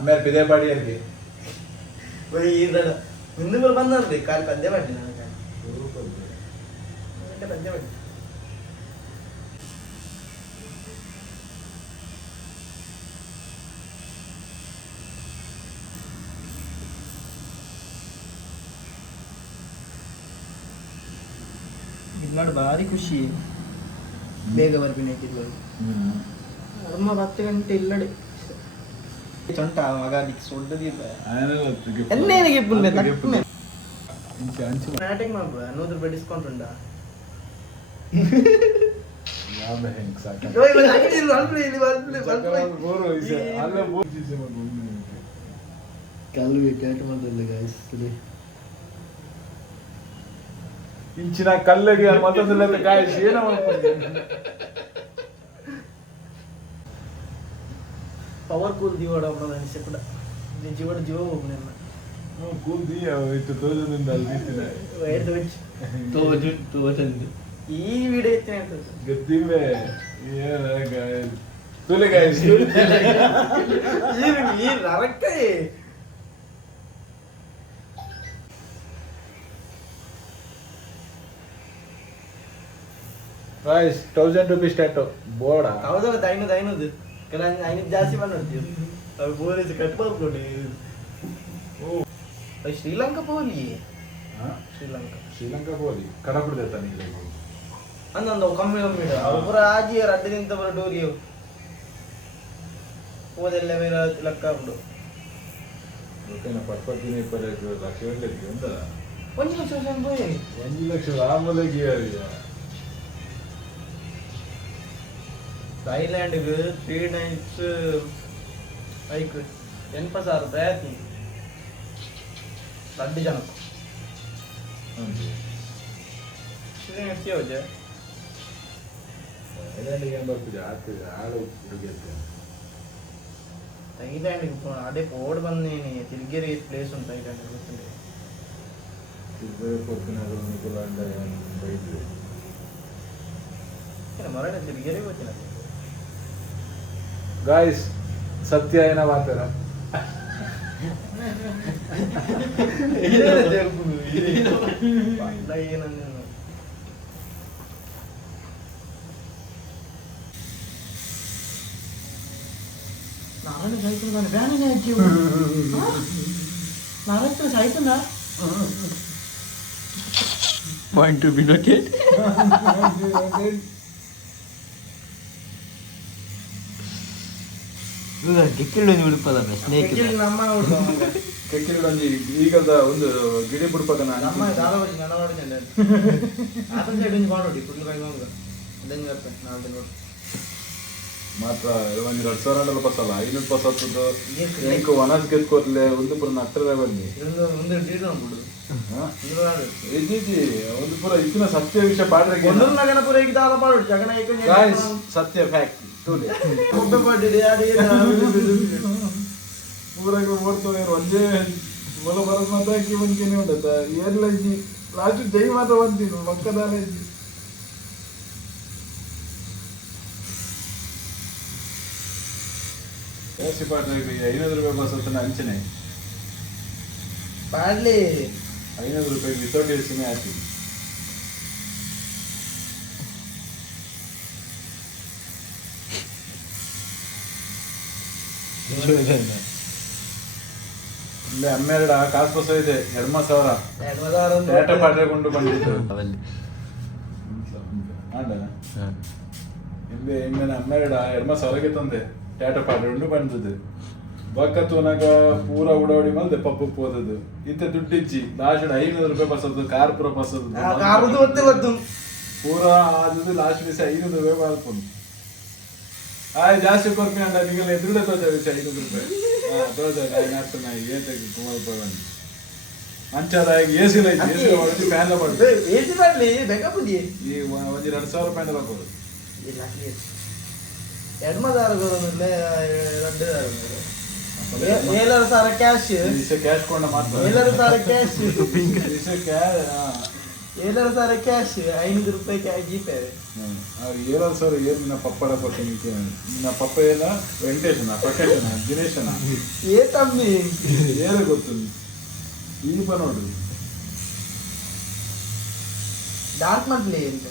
ಅಮ್ಮೇಲೆ ಪಿದೆ ಪಾಡಿ ಅಲ್ಲಿ ಬರೀ ಹಿಂದೂಗಳು ಬಂದ್ರಿ ಕಾಲು ಪದ್ಯ ಮಾಡಿ ನಾನು ಪದ್ಯ ಮಾಡಿ ಇಲ್ಲಾಡು ಭಾರಿ ಖುಷಿ ಬೇಗ ಬರ್ಬಿಟ್ಟು ಅಮ್ಮ 10 ಗಂಟೆ ಇಲ್ಲಡೆ ಚೊಂಟ ಮಗಾಲಿಕ್ಕೆ ಸೊಡ್ಡದಿಲ್ಲ ಎನ್ನೇನಿಗೆ ಪುಲ್ಲೆ ತಕ್ಕನೆ ನಾಟಕ ಮಾಡ್ಬ 100 ರೂಪಾಯಿ ಡಿಸ್ಕೌಂಟ್ ಉಂಟಾ ಕಲ್ವಿ ಕ್ಯಾಟ್ ಮಾಡಿಲ್ಲ ಗಾಯ್ಸ್ ಇಂಚಿನ ಕಲ್ಲಿಗೆ ಮತ್ತೊಂದು ಗಾಯಸ್ ಏನೋ ಪವರ್ಫುಲ್ ಜೀವಡ ಅನಿಸೆ ಕೂಡ ಜೀವಡ ಜೀವ ಹೋಗ್ನೆ ಕೂಲ್ ದಿಯ ಇತ್ತು ತೋಜನಿಂದ ಅಲ್ಲಿ ತೋಜನ್ ಈ ವಿಡಿಯೋ ಇತ್ತು ಗದ್ದಿವೆ ತುಲೆ ಗಾಯಸ್ ಈ ನರಕ್ಕೆ Guys, 1000 rupees tattoo. Boda. 500 ಕೆಲ 500 ಜಾಸ್ತಿ ಮಾಡ್ತೀವಿ ಅವು ಬೋರಿಸ್ ಕಟ್ ಮಾಡ್ಬಿಡಿ ಓ ಶ್ರೀಲಂಕಾ ಪೋಲಿ ಶ್ರೀಲಂಕಾ ಪೋಲಿ ಕಡಪುಡ್ದೆ ತಾನಿಗೆ ಅಂದಂದ ಕಮ್ಮಿ ಅವರ ಆಜಿ ಅಡ್ಡದಿಂದ ಬರೋ ಡೋರಿಯು ಹೋದೆಲ್ಲ ಮೇಲೆ ಲೆಕ್ಕ ಬಿಡು ಓಕೆನಾ ಪಟ್ಪಟ್ಟಿನೇ ಪರ ಲಕ್ಷ ಲೆಕ್ಕ ಅಂತ 1 ಲಕ್ಷ ರೂಪಾಯಿ 1 ಲಕ್ಷ ಆಮೇಲೆ ಗಿಯರಿಯ ಥೈಲ್ಯಾಂಡ್ 3 nights ಬೈಕ್ 80,000 ರೂಪಾಯಿ ಆಯ್ತು ದೊಡ್ಡ ಜನ ಎಷ್ಟು ಹೋದೆ ಥೈಲ್ಯಾಂಡಿಗೆ ಏನು ಬರ್ತಿದೆ ಆಗ್ತಿದೆ ಆಳು ಹುಡುಗಿಯತ್ತೆ ಥೈಲ್ಯಾಂಡಿಗೆ ಅದೇ ಓಡ್ ಬಂದೇನಿ ತಿರ್ಗೇರಿ ಪ್ಲೇಸ್ ಉಂಟು ಥೈಲ್ಯಾಂಡ್ ಗೊತ್ತಿಲ್ಲ ತಿರ್ಗೇರಿ ಕೊಡ್ತೀನಿ ನಿಕೋಲಾಂಡ ಬೈದು ಮರಣ ತಿರ್ಗೇರಿ ಗೊತ್ತಿಲ್ಲ ಗಾಯ್ಸ್ ಸತ್ಯ ಏನ ಮಾತಾರ ನಾನು ಸೈಕಲ್ ಬ್ಯಾನೇ ಹಾಕಿ ನಾಲ್ಕು cycle point to be noted ಕೆಕ್ಕಿಲ್ ಬಿಡ್ಪದ ಸ್ನೇಕ್ ನಮ್ಮ ಕೆಕ್ಕಿಲ್ ಒಂಜಿ ಈಗದ ಒಂದು ಗಿಡಿ ಬಿಡ್ಪದ ನಮ್ಮ ದಾಲವಜಿ ನನ್ನ ಮಾಡಿದೆ ಆತನ ಸೈಡ್ ಒಂದು ಮಾಡೋಡಿ ಫುಲ್ ಕೈ ಹೋಗ ಅದನ್ನ ಹೇಳ್ತೆ ನಾನು ನೋಡಿ ಮಾತ್ರ ಒಂದು 2000 ಬಸಲ್ಲ 500 ಬಸ್ ಹತ್ತದು ನೀಕು ವನಸ್ ಗೆದ್ಕೊಡ್ಲೆ ಒಂದು ಪುರ ನಟ್ಟರೆ ಬನ್ನಿ ಒಂದು ಡೀಲ್ ಮಾಡ್ಬಿಡು ಇದ್ದೀತಿ ಒಂದು ಪುರ ಇತ್ತಿನ ಸತ್ಯ ವಿಷಯ ಪಾಡ್ರೆ ಒಂದು ನಗನ ಪುರ ಈಗ ದಾಲ ಮಾಡೋಡಿ ಜಗನ ಏಕ ಗಾಯ್ಸ್ ಸತ್ಯ ಫ್ಯಾಕ್ಟ್ ಟುಡೇ ಒಬ್ಬ ಪಟ್ಟಿದೆ ಪೂರಾಗ ಓಡ್ತವೆ ಒಂದೇ ಮೊಲ ಬರೋದು ಮಾತ್ರ ಹಾಕಿ ಬಂದ್ಕೇನೆ ಉಂಟತ್ತ ಏರ್ಲ ಇಜ್ಜಿ ಲಾಸ್ಟ್ ಜೈ ಮಾತ್ರ ಬಂತೀನಿ ಮಕ್ಕದಾಲ ಇಜ್ಜಿ ಜಾಸ್ತಿ ಪಾಡ್ರೆ 500 ರೂಪಾಯಿ ಬಸ್ ಅಂತ ಅಂಚನೆ ಪಾಡ್ಲಿ 500 ರೂಪಾಯಿ ವಿತೌಟ್ ಎಸಿನೇ ಹಾಕಿ ಇಲ್ಲೇ 12 ಕಾಸು ಬಸ ಇದೆ 2,000 ಡೇಟಾ ಪಾಡ್ರೆಕೊಂಡು ಬಂದಿದ್ದು ಇಲ್ಲಿ ಇಮ್ಮೇಲೆ 12,000 ತಂದೆ ಡೇಟಾ ಪಾಡ್ರೆಕೊಂಡು ಬಂದದ್ದು ಬಕ್ಕತ್ತುನಾಗ ಪೂರ ಉಡಾವಡಿ ಮಲ್ದೆ ಪಪ್ಪು ಹೋದದ್ದು ಇತ್ತೆ ದುಡ್ಡಿಚ್ಚಿ ಲಾಸ್ಟ್ 500 ರೂಪಾಯಿ ಬಸದ್ದು ಕಾರ್ ಪೂರ ಬಸದ್ದು ಪೂರ ಆದದ್ದು ಲಾಸ್ಟ್ ವಿಷಯ 500 ರೂಪಾಯಿ ಬಾಳ್ಕೊಂಡು ಜಾಸ್ತಿ ಕೊರ್ಪಿ ಅಂಡ ನಿಗಲ್ಲ ಎದುರುಡೆ ತೋಜ ವಿಷಯ 500 ರೂಪಾಯಿ ತೋಜ ನಾಡ್ತಾನ ಏನ್ ತೆಗಿ ಕುಮಾರ ರೂಪಾಯಿ ಬಂದು ಅಂಚಾದ ಎಸಿ ಲೈತಿ ಎಸಿ ಹೊರಟಿ ಫ್ಯಾನ್ ಮಾಡಿ ಎಸಿ ಮಾಡ್ಲಿ ಬೇಕಾಪುದಿ ಈ ಒಂದು 2,000 ರೂಪಾಯಿ ಹಾಕೋದು ಇಲ್ಲ ಎಡ್ಮದಾರ ಗೋರನಲ್ಲೇ 7,000 ಕ್ಯಾಶ್ ಕ್ಯಾಶ್ ಕೊಂಡ ಮಾತ್ರ 7,000 ಕ್ಯಾಶ್ ಕ್ಯಾಶ್ 7,000 ಕ್ಯಾಶ್, 500 ರೂಪಾಯಿ ಜಿ-ಪೇ. 7,000 ಏನು ನಿನ್ನ ಪಪ್ಪಡ ಕೊಟ್ಟೆ ನಿನ್ನ ಪಪ್ಪ ಏನ ವೆಂಕಟೇಶನ ಪ್ರಕಾಶನ ದಿನೇಶನ ಏ ತಮ್ಮಿ ಏನೇ ಗೊತ್ತು ಈಗ ನೋಡು ಡಾರ್ಕ್ ಮಾಡ್ಲಿ ಅಂತ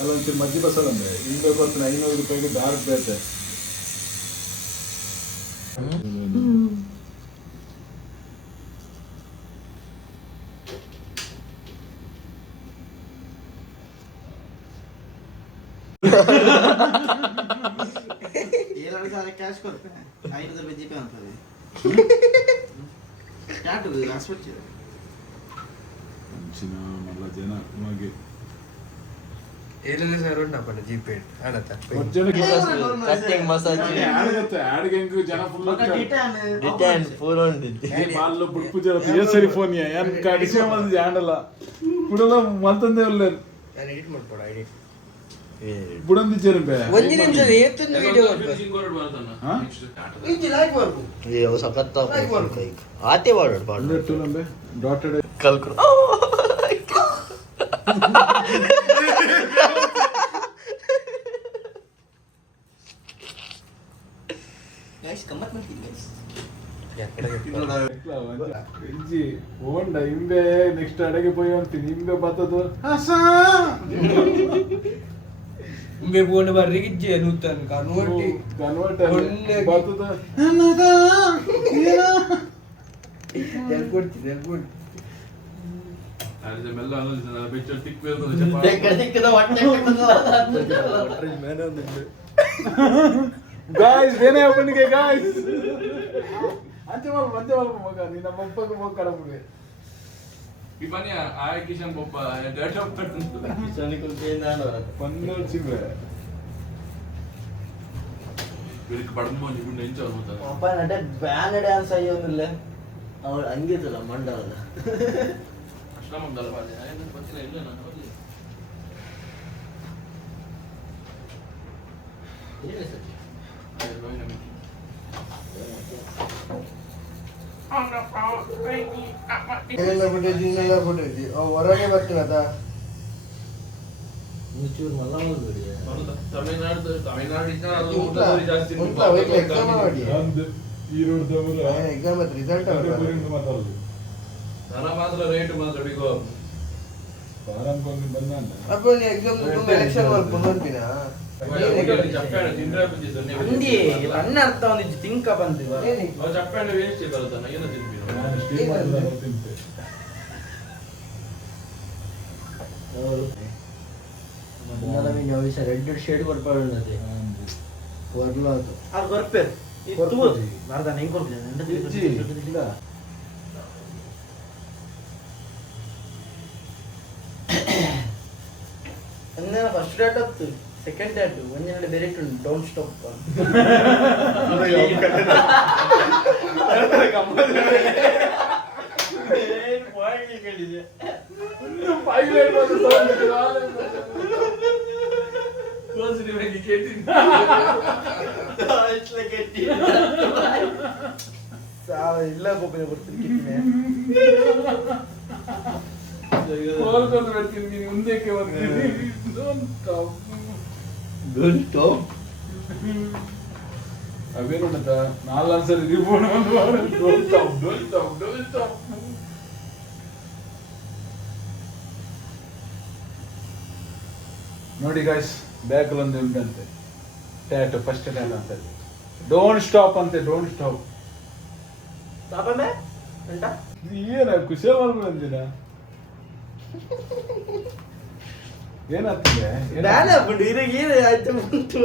ಅಲ್ಲೊಂಚೂರು ಮಜ್ಜಿ ಬಸಲ್ಲಂದ್ರೆ ಹಿಂಗೆ ಕೊಡ್ತೀನಿ 500 ರೂಪಾಯಿಗೆ ಡಾರ್ಕ್ ಬೇತೆ ಕ್ಯಾಶ್ ಕೊಡ್ತೆ 500 ರೂಪಾಯಿ ಜಿ-ಪೇ ಅಂತದೆ ಕ್ಯಾಟ್ ಹಾಸ್ಪಿಟಲ್ ಚಿನ್ನ ಮಲ್ಲ ಜನ ನಮಗೆ 7,000 ಉಂಟಪ್ಪ ಜಿ-ಪೇ ಕಟ್ಟಿಂಗ್ ಮಸಾಜ್ ಆಡ್ಗೆಂಗು ಜನ ಫುಲ್ ಡಿಟೈನ್ ಫೋನ್ ಉಂಟು ಮಾಲ್ಲು ಪುಡ್ಪು ಜನ ಸರಿ ಫೋನ್ ಏನ್ ಕಡಿಸಿ ಮಂದಿ ಆಡಲ್ಲ ಪುಡಲ ಮಲ್ತಂದೆ ಒಳ್ಳೆ ನಾನು ಎಡಿಟ್ ಮಾಡ್ಕೊಡ ಎಡಿಟ್ ಬುಡಂದಿ ಜೆರಂಬೆ ಒಂದು ನಿಮಿಷ ಏತನ ವಿಡಿಯೋ ಇದು ಲೈಕ್ ಮಾಡ್ಕೊ ಏ ಅವ ಸಕತ್ತ ಆತೆ ಬಾರ್ಡ್ ಟು ನಂಬೆ ಡಾಟೆಡ್ ಕಲ್ಕರು ಗೈಸ್ ಕಮ್ಮತ್ ಮಾಡ್ತೀನಿ ಗೈಸ್ ಇಂಜಿ ಹೋಂಡ ಹಿಂದೆ ನೆಕ್ಸ್ಟ್ ಅಡೆಗೆ ಪೋಯಿ ಅಂತೀನಿ ಹಿಂದೆ ಬತ್ತದು ಇಂಬೆ ಬೋಂಡ ಬರ್ರಿಗಿಜ್ಜೆ ನೂತನ್ ಕನ್ವರ್ಟಿ ಕನ್ವರ್ಟ್ ಒಳ್ಳೆ ಬತ್ತದು ಹೇಳ್ಕೊಡ್ತೀನಿ ಅದೇ ಮೆಲ್ಲ ಆಲೋಚನೆ ಬೆಚ್ಚ ತಿಕ್ಕು ಗಾಯ್ಸ್ ಏನೇ ಒಬ್ಬನಿಗೆ ಗಾಯ್ಸ್ ಅಂಚೆ ಮಾಲ್ ಮಗ ನಿನ್ನ ಬೊಪ್ಪಗೆ ಹೋಗಿ ಕಡಬುಗೆ ಈ ಬನ್ನಿ ಆಯ ಕಿಶನ್ ಬೊಪ್ಪ ಡೇಟ್ ಆಫ್ ಬರ್ತ್ ಕಿಶನ್ ಕುಂತೇನ ಪನ್ನೋಲ್ ಸಿಗ್ರೆ వీరికి పడమని ఇప్పుడు నేను చదువుతాను ಅಪ್ಪ ನಡೆ ಬ್ಯಾನ್ ಡ್ಯಾನ್ಸ್ ಅಯ್ಯೋನಿಲ್ಲ ಅವಳು ಹಂಗಿತ್ತಲ್ಲ ಮಂಡಲದ ಅಷ್ಟಮ ಮಂಡಲ ಬಾಜೆ ಏನು ಗೊತ್ತಿಲ್ಲ ಇಲ್ಲ ನಾನು ಅಲ್ಲಿ ಏನೇ ಸರ್ ಇನ್ನೆಲ್ಲ ಬಿಟ್ಟಿದ್ದಿ ಹೊರಗೆ ಬರ್ತೀನಿ ಅದ ಚೂರು ಮಲ್ಲ ಎಕ್ಸಾಮ್ ರಿಸಲ್ಟ್ ಮಾತ್ರ ರೇಟ್ ಮಾತ್ರ ಬಿಗೋ ಅಪ್ಪ ನೀ ಎಕ್ಸಾಮ್ ಎಲೆಕ್ಷನ್ ಮಾಡ್ಕೊಂಡು ಅಂದಿ ಅನ್ನ ಅರ್ಥ ಒಂದಿಜ್ಜಿ ತಿಂಕ ಬಂದಿವ చెప్పండి వేస్ట్ చేయగలుగుతాను ఏదో ರೆಡ್ ಶೇಡ್ ಕೊಡ್ಪಾಡದೆ ಅದು ಕೊರ್ಪೇರು ಇತ್ತು ಅರ್ಧ ಹೆಂಗ್ ಕೊಡ್ತೀನಿ ಅಂದೇನ ಫಸ್ಟ್ ಡೇಟ್ ಹತ್ತು ಸೆಕೆಂಡ್ ಡೇಟ್ ಒಂದಿನ ಬೇರೆ ಉಂಟು ಡೋಂಟ್ ಸ್ಟಾಪ್ ಇಲ್ಲ ಗೋಪಿನ ಬರ್ತೀನಿ ಬರ್ತೀನಿ ಮುಂದಕ್ಕೆ ಬರ್ತೀನಿ ಅವೇನುಂಟ ನಾಲ್ಕು ಸರಿ ರಿಪೋರ್ಟ್ ನೋಡಿ ಗಾಯ್ಸ್ ಬ್ಯಾಕ್ ಒಂದು ಉಂಟಂತೆ ಟ್ಯಾಟು ಫಸ್ಟ್ ಟ್ಯಾಟ್ ಅಂತ ಡೋಂಟ್ ಸ್ಟಾಪ್ ಅಂತೆ ಡೋಂಟ್ ಸ್ಟಾಪ್ ಸಾಪಮೆ ಉಂಟಾ ಏನ ಖುಷಿ ಮಾಡ್ಬಿಡಂತೀನ ಏನಾಗ್ತದೆ ಬ್ಯಾನ್ ಆಗ್ಬಿಟ್ಟು ಇರಾಗ ಏನು ಆಯ್ತು ಬಂತು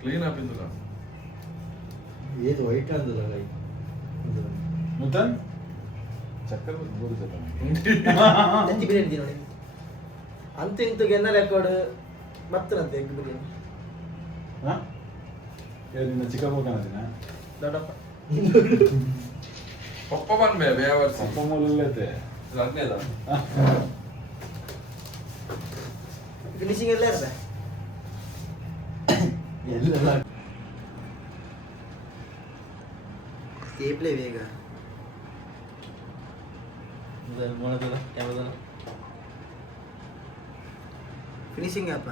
ಕ್ಲೀನ್ ಆಪಿಂದಿಲ್ಲ ಏದು ವೈಟ್ ಅಂದಲ್ಲ ಕೈ ಮುತನ್ ಚಕ್ಕರ್ ಬೋರು ನೆಂಚಿ ಬಿರಿಯಾನಿ ನೋಡಿ ಅಂತ ಇಂತು ಗೆನ್ನ ರೆಕಾರ್ಡ್ ಮತ್ತನಂತೆ ಎಗ್ ಬಿರಿಯಾನಿ ಹಾ ನಿನ್ನ ಚಿಕ್ಕ ಹೋಗನದಿನ ದೊಡ್ಡಪ್ಪ ಪಪ್ಪ ಬಂದ್ಬೇ ಬೇವರ್ಸಿ ಪಪ್ಪ ಮೂಲಲ್ಲೈತೆ ಅದ್ನೇದ ಫಿನಿಶಿಂಗ್ ಎಲ್ಲ ಇರ್ತ ಎಲ್ಲ ಸ್ಟೇಪ್ಲೇ ಬೇಗ ಮೊಳದಲ್ಲ ಯಾವ್ದಲ್ಲ ಫಿನಿಶಿಂಗ್ ಅಪ್ಪ